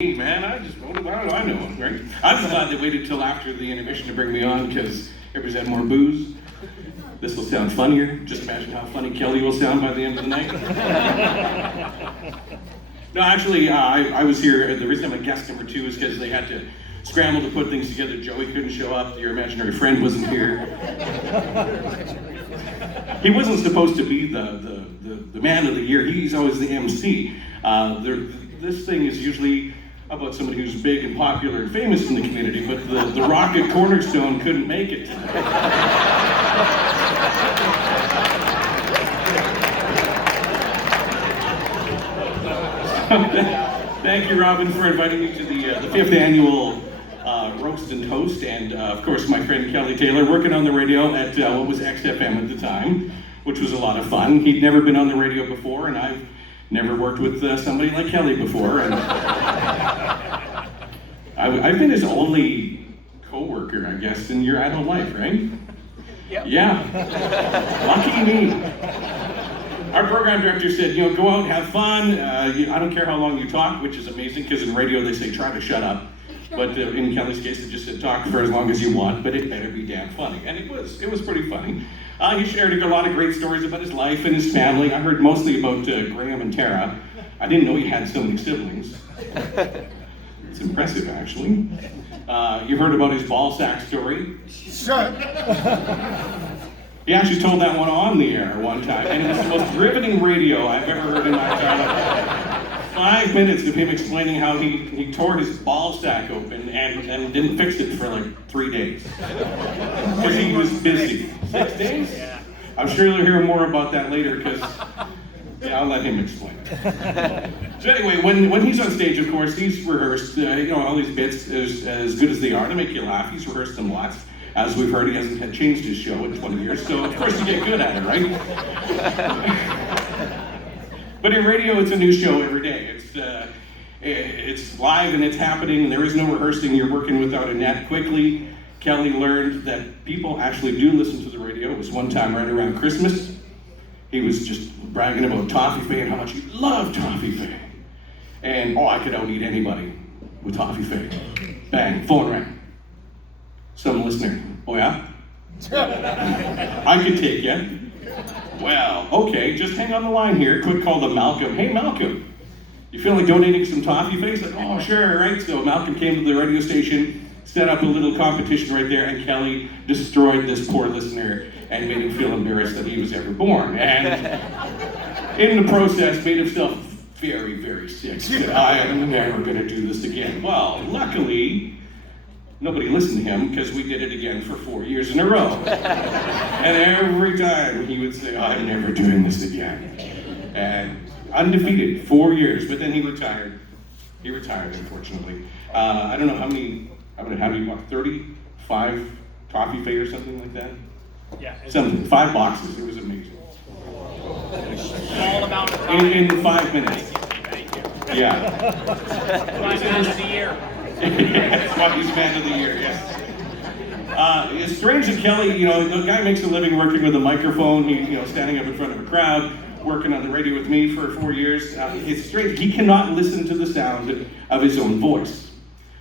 Hey man, I just voted. How do I know? Right? I'm glad they waited till after the intermission to bring me on because everybody's had more booze. This will sound funnier. Just imagine how funny Kelly will sound by the end of the night. No, actually, I was here. The reason I'm a guest number two is because they had to scramble to put things together. Joey couldn't show up. Your imaginary friend wasn't here. He wasn't supposed to be the man of the year. He's always the MC. This thing is usually about somebody who's big and popular and famous in the community, but the Rocket Cornerstone couldn't make it today. Thank you, Robin, for inviting me to the fifth annual Roast and Toast, and of course my friend Kelly Taylor, working on the radio at what was XFM at the time, which was a lot of fun. He'd never been on the radio before, and I've never worked with somebody like Kelly before, and I've been his only co-worker, I guess, in your adult life, right? Yep. Yeah. Lucky me. Our program director said, go out, have fun. I don't care how long you talk, which is amazing, because in radio they say try to shut up. But in Kelly's case, it just said talk for as long as you want, but it better be damn funny. And it was pretty funny. He shared a lot of great stories about his life and his family. I heard mostly about Graham and Tara. I didn't know he had so many siblings. It's impressive, actually. You heard about his ball sack story. Sure. He actually told that one on the air one time, and it was the most riveting radio I've ever heard in my entire life. 5 minutes of him explaining how he tore his ball sack open and didn't fix it for like 3 days. Because he was busy. 6 days? Yeah. I'm sure you'll hear more about that later, because I'll let him explain. So anyway, when he's on stage, of course, he's rehearsed, all these bits as good as they are to make you laugh. He's rehearsed them lots. As we've heard, he hasn't had changed his show in 20 years, so of course you get good at it, right? But in radio, it's a new show every day. It's live and it's happening, and there is no rehearsing. You're working without a net. Quickly, Kelly learned that people actually do listen to the radio. It was one time right around Christmas. He was just bragging about Toffee Faye and how much he loved Toffee Faye. And, I could out-eat anybody with Toffee Faye. Bang, phone rang. Some listener, oh yeah? I could take you. Well, okay, just hang on the line here. Quick call to Malcolm. Hey, Malcolm, you feel like donating some Toffee Fays? Like, oh, sure, right? So Malcolm came to the radio station, set up a little competition right there, and Kelly destroyed this poor listener and made him feel embarrassed that he was ever born. And in the process, made himself very, very sick. Said, I am never going to do this again. Well, luckily, nobody listened to him because we did it again for 4 years in a row. And every time he would say, I'm never doing this again. And undefeated, 4 years, but then he retired. He retired, unfortunately. I don't know how many you bought, 35 Toffee Faye or something like that? Yeah. Something, 5 boxes, it was amazing. Small amount of time. In 5 minutes. Thank you. Yeah. 5 minutes of the year. That's why he's man of the year, yes. It's strange that Kelly, the guy makes a living working with a microphone, standing up in front of a crowd, working on the radio with me for 4 years. It's strange, he cannot listen to the sound of his own voice.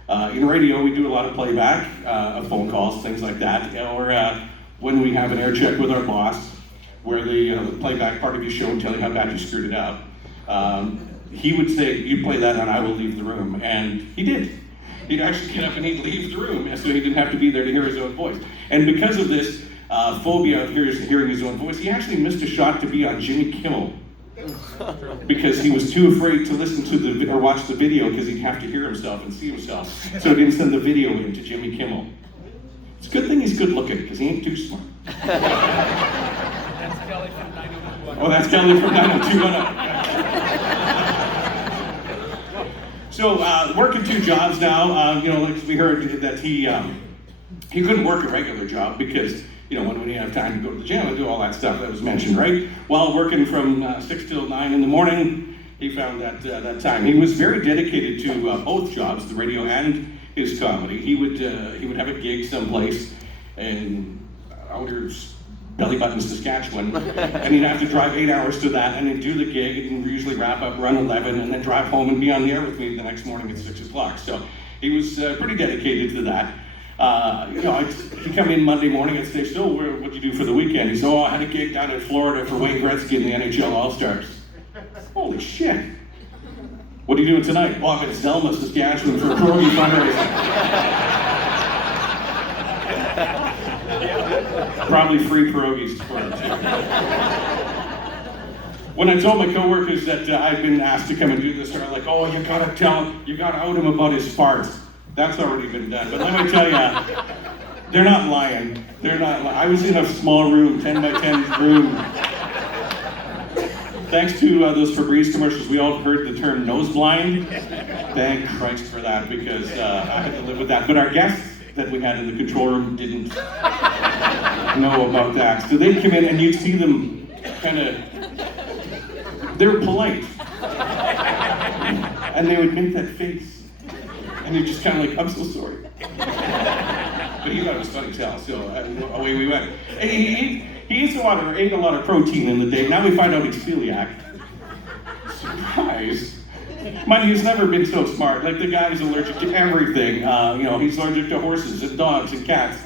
In radio, we do a lot of playback of phone calls, things like that, or when we have an air check with our boss, where the playback part of your show and tell you how bad you screwed it up. He would say, you play that and I will leave the room, and he did. He'd actually get up and he'd leave the room, so he didn't have to be there to hear his own voice. And because of this phobia of hearing his own voice, he actually missed a shot to be on Jimmy Kimmel. Because he was too afraid to listen to or watch the video because he'd have to hear himself and see himself. So he didn't send the video in to Jimmy Kimmel. It's a good thing he's good looking, because he ain't too smart. That's Kelly from 90210. Oh, that's Kelly from 90210. So, working 2 jobs now, like we heard that he couldn't work a regular job because, when you have time to go to the gym and do all that stuff that was mentioned, right? While working from 6 till 9 in the morning, he found that time. He was very dedicated to both jobs, the radio and his comedy. He would have a gig someplace in outer Belly Button, Saskatchewan, and he'd have to drive 8 hours to that, and then do the gig, and usually wrap up around 11, and then drive home and be on the air with me the next morning at 6 o'clock. So he was pretty dedicated to that. He'd come in Monday morning and say, so what'd you do for the weekend? He said, I had a gig down in Florida for Wayne Gretzky in the NHL All-Stars. Holy shit. What are you doing tonight? Well, I'm in Selma, Saskatchewan for a pierogi fundraiser. Probably free pierogies for him too. When I told my coworkers that I'd been asked to come and do this, they're like, oh, you gotta out him about his farts. That's already been done. But let me tell you, they're not lying. I was in a small room, 10 by 10 room. Thanks to those Febreze commercials, we all heard the term nose blind. Thank Christ for that, because I had to live with that. But our guests that we had in the control room didn't know about that. So they'd come in and you'd see them they were polite. And they would make that face. And you're just kind of like, I'm so sorry. But he thought it was funny tell, so away we went. And he ate a lot of protein in the day. Now we find out he's celiac. Surprise. Mind you, he's never been so smart. Like, the guy's allergic to everything. He's allergic to horses and dogs and cats.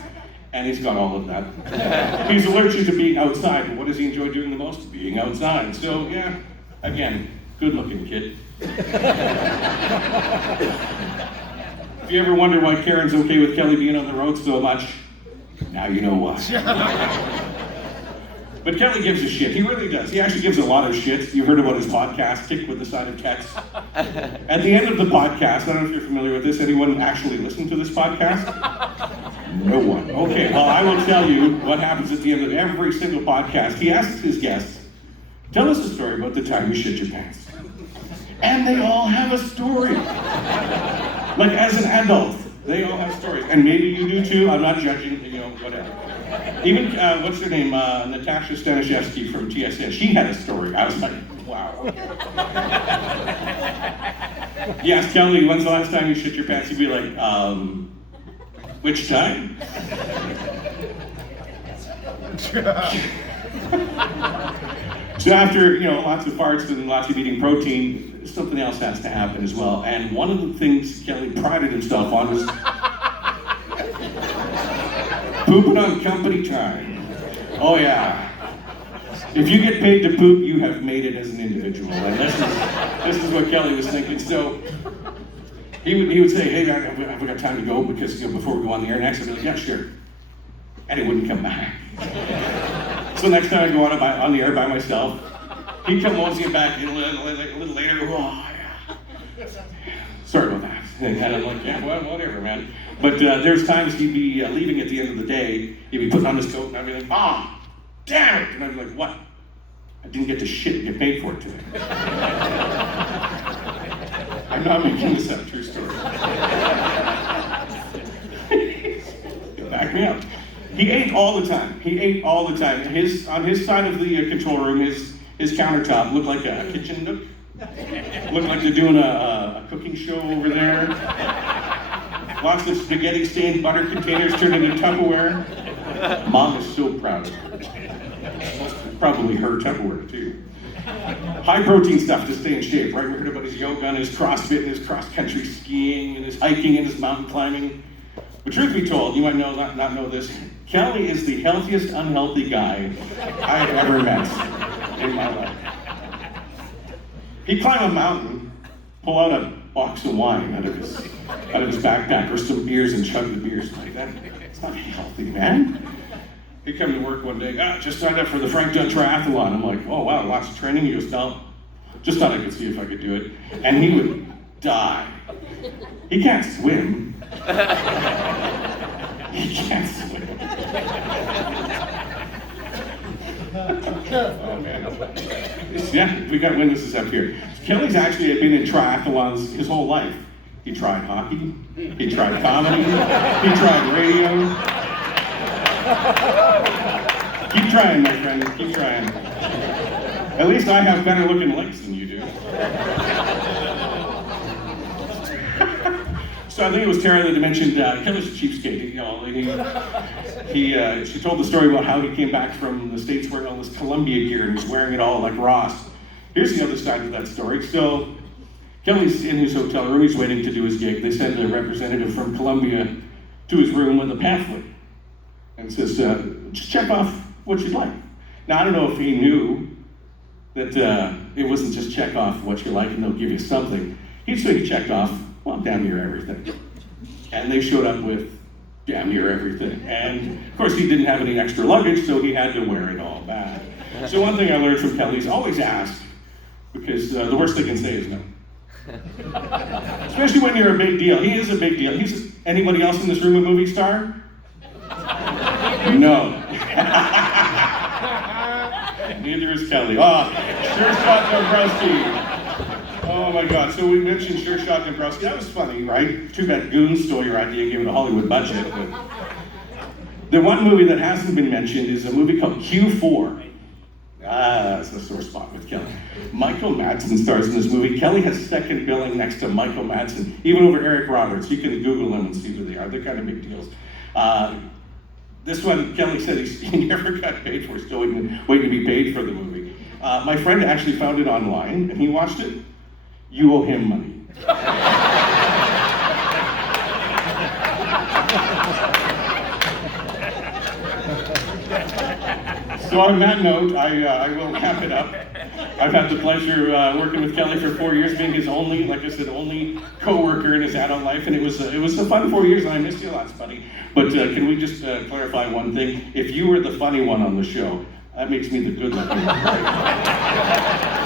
And he's got all of that. He's allergic to being outside. But what does he enjoy doing the most? Being outside. So, yeah, again, good-looking kid. If you ever wonder why Karen's okay with Kelly being on the road so much, now you know why. But Kelly gives a shit. He really does. He actually gives a lot of shit. You heard about his podcast, Tick with the Side of Text. At the end of the podcast, I don't know if you're familiar with this, anyone actually listen to this podcast? No one. Okay, well, I will tell you what happens at the end of every single podcast. He asks his guests, tell us a story about the time you shit your pants. And they all have a story. Like, as an adult, they all have stories. And maybe you do too, I'm not judging, whatever. Even, what's her name, Natasha Stanishevsky from TSN, she had a story. I was like, wow. You ask Kelly, when's the last time you shit your pants? He'd be like, which time? So after, lots of farts and lots of eating protein, something else has to happen as well. And one of the things Kelly prided himself on was pooping on company time. Oh yeah. If you get paid to poop, you have made it as an individual. And this is what Kelly was thinking. So he would say, hey, have we got time to go? Because before we go on the air next, I'd be like, yeah, sure. And he wouldn't come back. So next time I go on the air by myself, he'd come moseying back a little later. Oh, yeah. Sorry about that. And I'm like, yeah, well, whatever, man. But there's times he'd be leaving at the end of the day. He'd be putting on his coat, and I'd be like, damn it! And I'd be like, what? I didn't get to shit and get paid for it today. I'm not making this up. True story. Back me up. He ate all the time. On his side of the control room, his countertop looked like a kitchen nook. Looked like they're doing a cooking show over there. Lots of spaghetti-stained butter containers turned into Tupperware. Mom is so proud of her. Probably her Tupperware, too. High-protein stuff to stay in shape, right? We heard about his yoga and his CrossFit and his cross-country skiing and his hiking and his mountain climbing. But truth be told, you might not know this, Kelly is the healthiest unhealthy guy I've ever met in my life. He'd climb a mountain, pull out a box of wine out of his backpack or some beers and chug the beers like that. It's not healthy, man. He'd come to work one day, just signed up for the Frank Dunn Triathlon. I'm like, oh wow, lots of training. He goes, no, just thought I could see if I could do it. And he would die. He can't swim. He can't swim. Oh man. Yeah, we got witnesses up here. Kelly's actually been in triathlons his whole life. He tried hockey, he tried comedy, he tried radio. Keep trying, my friend, keep trying. At least I have better looking legs than you do. So I think it was Tara that mentioned Kelly's a cheapskate. You know, she told the story about how he came back from the States wearing all this Columbia gear and he's wearing it all like Ross. Here's the other side of that story. So Kelly's in his hotel room, he's waiting to do his gig. They send a representative from Columbia to his room with a pamphlet and says, just check off what you'd like. Now, I don't know if he knew that it wasn't just check off what you like and they'll give you something. He checked off, well, damn near everything. And they showed up with damn near everything. And of course, he didn't have any extra luggage, so he had to wear it all back. So one thing I learned from Kelly is always ask, because the worst they can say is no. Especially when you're a big deal. He is a big deal. Anybody else in this room a movie star? No. Neither is Kelly. Sure Shot Dombrowski. Oh my God. So we mentioned Sure Shot Dombrowski. That was funny, right? Too bad Goons stole your idea, gave it a Hollywood budget. But the one movie that hasn't been mentioned is a movie called Q4. That's a sore spot with Kelly. Michael Madsen stars in this movie. Kelly has second billing next to Michael Madsen, even over Eric Roberts. You can Google them and see who they are. They're kind of big deals. This one, Kelly said he never got paid for. Still waiting to be paid for the movie. My friend actually found it online, and he watched it. You owe him money. So on that note, I will wrap it up. I've had the pleasure working with Kelly for 4 years, being his only, like I said, only co-worker in his adult life, and it was a fun 4 years, and I missed you lots, buddy. But can we just clarify one thing? If you were the funny one on the show, that makes me the good looking one, right?